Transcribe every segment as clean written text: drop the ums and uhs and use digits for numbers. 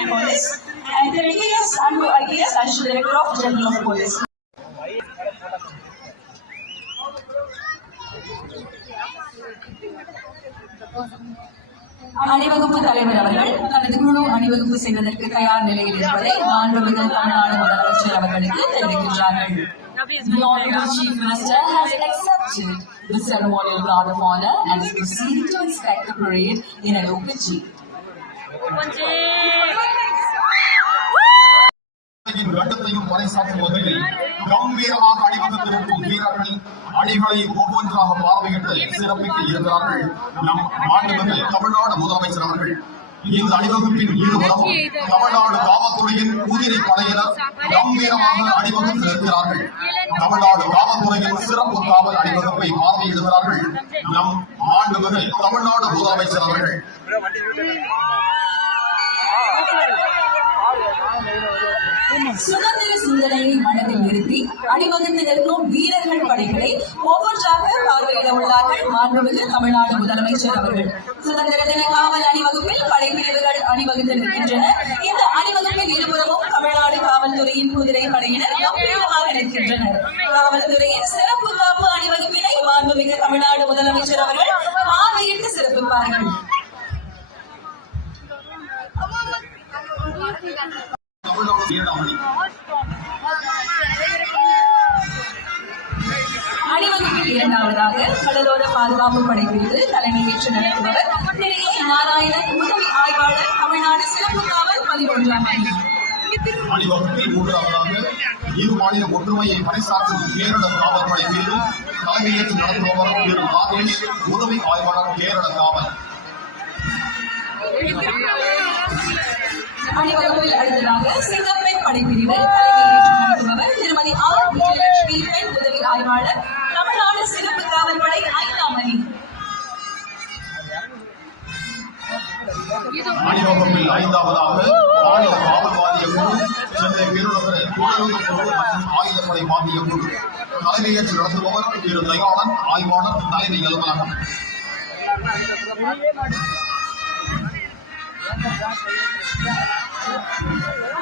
General Police, and currently is Anbu IPS National Director of General of Police. அணிவகுப்பு தலைவர் அவர்கள் தனது குழு அணிவகுப்பு செய்வதற்கு தயார் நிலையில் இருப்பதை மாண்புமிகு தமிழ்நாடு முதலமைச்சர் அவர்களுக்கு தெரிவிக்கின்றார்கள். The Honorable Chief Minister has accepted the ceremonial guard of honor and is proceeding to inspect the parade in an open jeep. கட்டத்தையும் பறைசாற்றும் வகையில் கம்பீரமாக அணிவகுத்திருக்கும் வீரர்கள் அணிகளை ஒவ்வொன்றாக பார்வையிட்டு சிறப்பித்து இருக்கிறார்கள் நம் மாண்புமிகு தமிழ்நாடு முதலமைச்சர் அவர்கள். இந்த அணிவகுப்பின் ஈடுபடவும் தமிழ்நாடு காவல்துறையின் குதிரை படையினர் கம்பீரமாக அணிவகுத்து இருக்கிறார்கள். தமிழ்நாடு காவல்துறையின் சிறப்பு காவல் அணிவகுப்பை பார்வையிடுகிறார்கள் நம் மாண்புமிகு தமிழ்நாடு முதலமைச்சர் அவர்கள். சுதந்திர சிந்தனையை மனதில் நிறுத்தி அணிவகுத்து நிற்கும் வீரர்கள் படைகளை ஒவ்வொன்றாக பார்வையிட உள்ளார்கள் மாண்புமிகு தமிழ்நாடு முதலமைச்சர் அவர்கள். சுதந்திர தின காவல் அணிவகுப்பில் படைப்பிரிவுகள் அணிவகுத்து நிற்கின்றனர். இந்த அணிவகுப்பில் இருபுறமும் தமிழ்நாடு காவல்துறையின் குதிரை படையினர் கம்பீரமாக நிற்கின்றனர். காவல்துறையின் சிறப்பு காப்பு அணிவகுப்பினை மாண்புமிகு தமிழ்நாடு முதலமைச்சர் அவர்கள் பார்வையிட்டு சிறப்பிப்பார்கள். அணிவகுப்பில் இரண்டாவதாக கடலோர பாதுகாப்பு படைப்பிரிவு தலைமையேற்று நடத்துபவர் திரு ஏ. நாராயணன், உதவி ஆய்வாளர், தமிழ்நாடு சிறப்பு காவல் 11ஆம் அணி. அணிவகுப்பில் மூன்றாவதாக இரு மாநில ஒற்றுமையை பறைசாற்றும் கேரள காவல்படை பிரிவு தலைமையேற்று நடத்துபவர் திரு ராஜேஷ், உதவி ஆய்வாளர், கேரள காவல். அணிவகுப்பில் அடுத்ததாக சிங்கப்பெண் படைப்பிரிவு தலைமையேற்று நடத்துபவர் திருமதி ஆர். விஜயலட்சுமி, பெண் உதவி ஆய்வாளர், தமிழ்நாடு சிறப்பு காவல்படை 5ஆம் அணி. அணிவகுப்பில் ஐந்தாவதாக மாநில காவல் வாரிய குழு, சென்னை பெருநகர கூட்டுறவு குழு மற்றும் ஆயுதப்படை வாரிய குழு தலைமையேற்று நடத்துபவர் திரு தயாளன், ஆய்வாளர், தலைமை அலுவலகம்.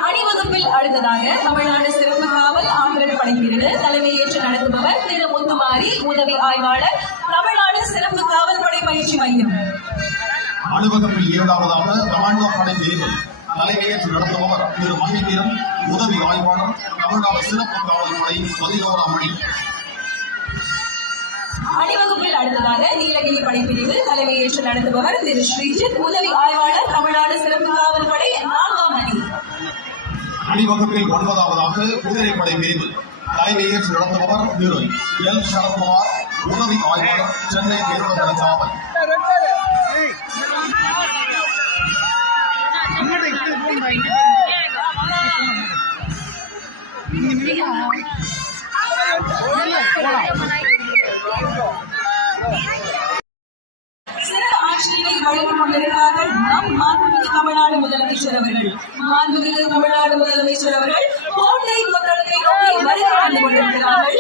அணிவகுப்பில் அடுத்ததாக தமிழ்நாடு சிறப்பு காவல் ஆண்கள் படைப்பிரிவு தலைமையேற்று நடத்துபவர் திரு முத்துமாரி, உதவி ஆய்வாளர், தமிழ்நாடு சிறப்பு காவல் படை பயிற்சி மையம். அணிவகுப்பில் இரண்டாவதாக கமாண்டோ படை பிரிவு தலைமையேற்று நடத்துபவர் திரு மகேந்திரன், உதவி ஆய்வாளர், தமிழ்நாடு சிறப்பு காவல் படை 11ஆம் அணி. அணிவகுப்பில் அடுத்ததாக நீலகிரி படைப்பிரிவு தலைமையேற்று நடத்துபவர் திரு ஸ்ரீஜித், உதவி ஆய்வாளர், தமிழ்நாடு சிறப்பு காவல் படை 4ஆம் அணி. அணிவகுப்பில் ஒன்பதாவதாக குதிரைப்படை பிரிவு தலைமையேற்று நடத்துபவர் திரு எல். சரத்குமார், உதவி ஆய்வாளர், சென்னை பெருநகர காவல். சிறப்பு ஆட்சியை வழங்கிக் கொண்டிருக்கிறார்கள் நம் மாண்புமிகு தமிழ்நாடு முதலமைச்சர் அவர்கள். மாண்புமிகு தமிழ்நாடு முதலமைச்சர் அவர்கள் கோட்டை கொத்தளத்தை நோக்கி வருகை தந்து கொண்டிருக்கிறார்கள்.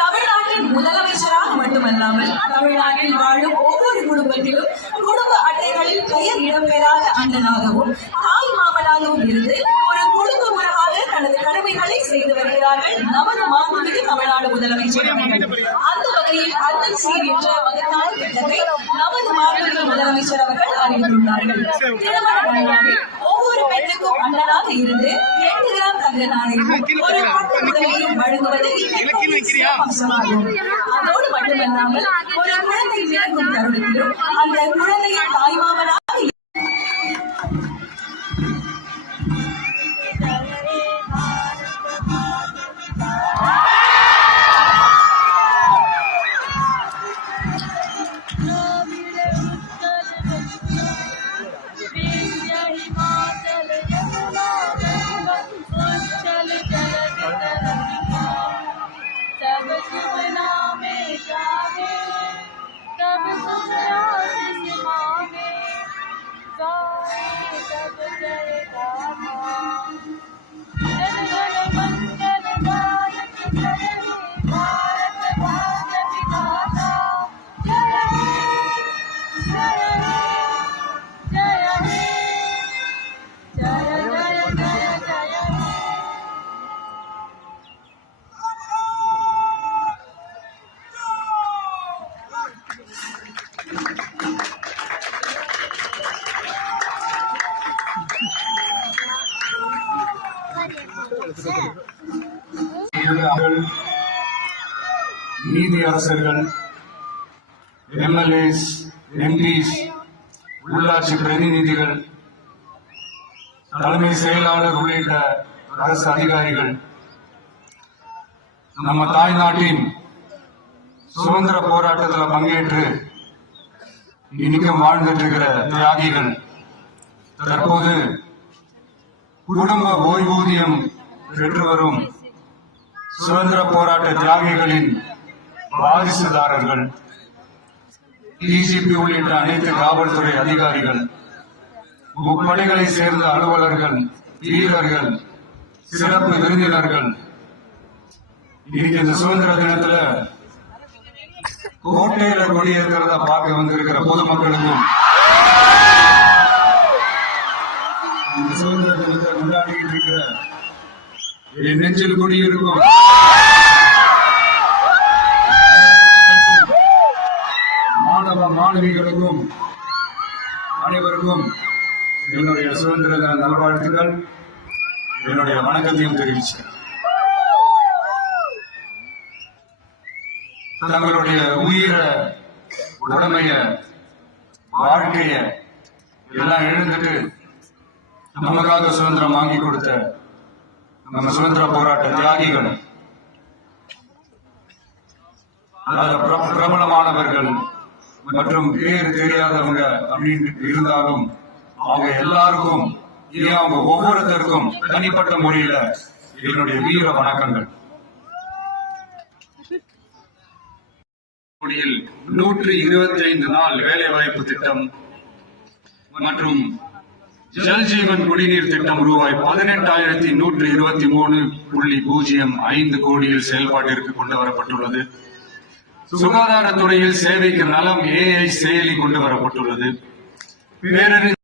தமிழ்நாட்டின் முதலமைச்சராக மட்டுமல்லாமல் தமிழ்நாட்டில் வாழும் ஒவ்வொரு குடும்பத்திலும் குடும்ப அட்டைகளில் பெயர் இடம்பெறாத அண்ணனாகவும் தாய் மாமனாகவும் இருந்து ஒரு குடும்ப உறவாக தனது கடமைகளை செய்து வருகிறார்கள் நமது மாண்புமிகு தமிழ்நாடு முதலமைச்சர் அவர்கள். அந்த வகையில் அண்ணன் சீர் என்ற மகத்தான திட்டத்தை நமது மாண்புமிகு முதலமைச்சர் அவர்கள் அறிவித்துள்ளார்கள். திருமண ஒவ்வொரு பெண்ணுக்கும் அண்ணனாக இருந்து 8 கிராம் தங்க நாணயமும் ஒரு பட்டு உதவியும் வழங்குவது அம்சமாகும். அதோடு மட்டுமல்லாமல் ஒரு குழந்தை பிறக்கும் தருணத்திலும் அந்த குழந்தையின் தாய்மாமனாக தமிழக நீதி அரசர்கள், எம்எல்ஏஸ், எம்பிஸ், உள்ளாட்சி பிரதிநிதிகள், தலைமை செயலாளர் உள்ளிட்ட அரசு அதிகாரிகள், நம்ம தாய்நாட்டின் சுதந்திர போராட்டத்தில் பங்கேற்று இன்னைக்கும் வாழ்ந்துட்டு இருக்கிற தியாகிகள், தற்போது குடும்ப ஓய்வூதியம் பெற்று வரும் சுதந்திர போராட்ட தியாகிகளின் வாரிசுதாரர்கள், டிஜிபி உள்ளிட்ட அனைத்து காவல்துறை அதிகாரிகள், முப்படைகளை சேர்ந்த அலுவலர்கள், வீரர்கள், சிறப்பு விருந்தினர்கள், இன்னைக்கு இந்த சுதந்திர தினத்துல கோட்டையில கொடியேற்கிறத பார்க்க வந்திருக்கிற பொதுமக்களுக்கும் இந்த சுதந்திர தினத்தை கொண்டாடிட்டு இருக்கிற என் நெஞ்சில் குடியிருக்கும் மாணவ மாணவிகளுக்கும் அனைவருக்கும் என்னுடைய சுதந்திர தின நல்வாழ்த்துக்கள், என்னுடைய வணக்கத்தையும் தெரிவிச்சுக்கிறேன். தங்களுடைய உயிரை, உடமைய, வாழ்க்கைய எல்லாம் இழந்துட்டு நமக்காக சுதந்திரம் வாங்கி கொடுத்த நம்ம சுதந்திர போராட்ட தியாகிகள், பிரபலமானவர்கள் மற்றும் பேர் தெரியாதவங்க அப்படின்னு இருந்தாலும் அவங்க எல்லாருக்கும், அவங்க ஒவ்வொருத்தருக்கும் தனிப்பட்ட முறையில என்னுடைய வீர வணக்கங்கள். 125 நாள் வேலைவாய்ப்பு திட்டம் மற்றும் ஜல் ஜீவன் குடிநீர் திட்டம் ரூபாய் 18,123.05 கோடியில் செயல்பாட்டிற்கு கொண்டு வரப்பட்டுள்ளது. சுகாதாரத்துறையில் சேவைக்கு நலம் AI செயலி கொண்டு வரப்பட்டுள்ளது. பேரறிஞர்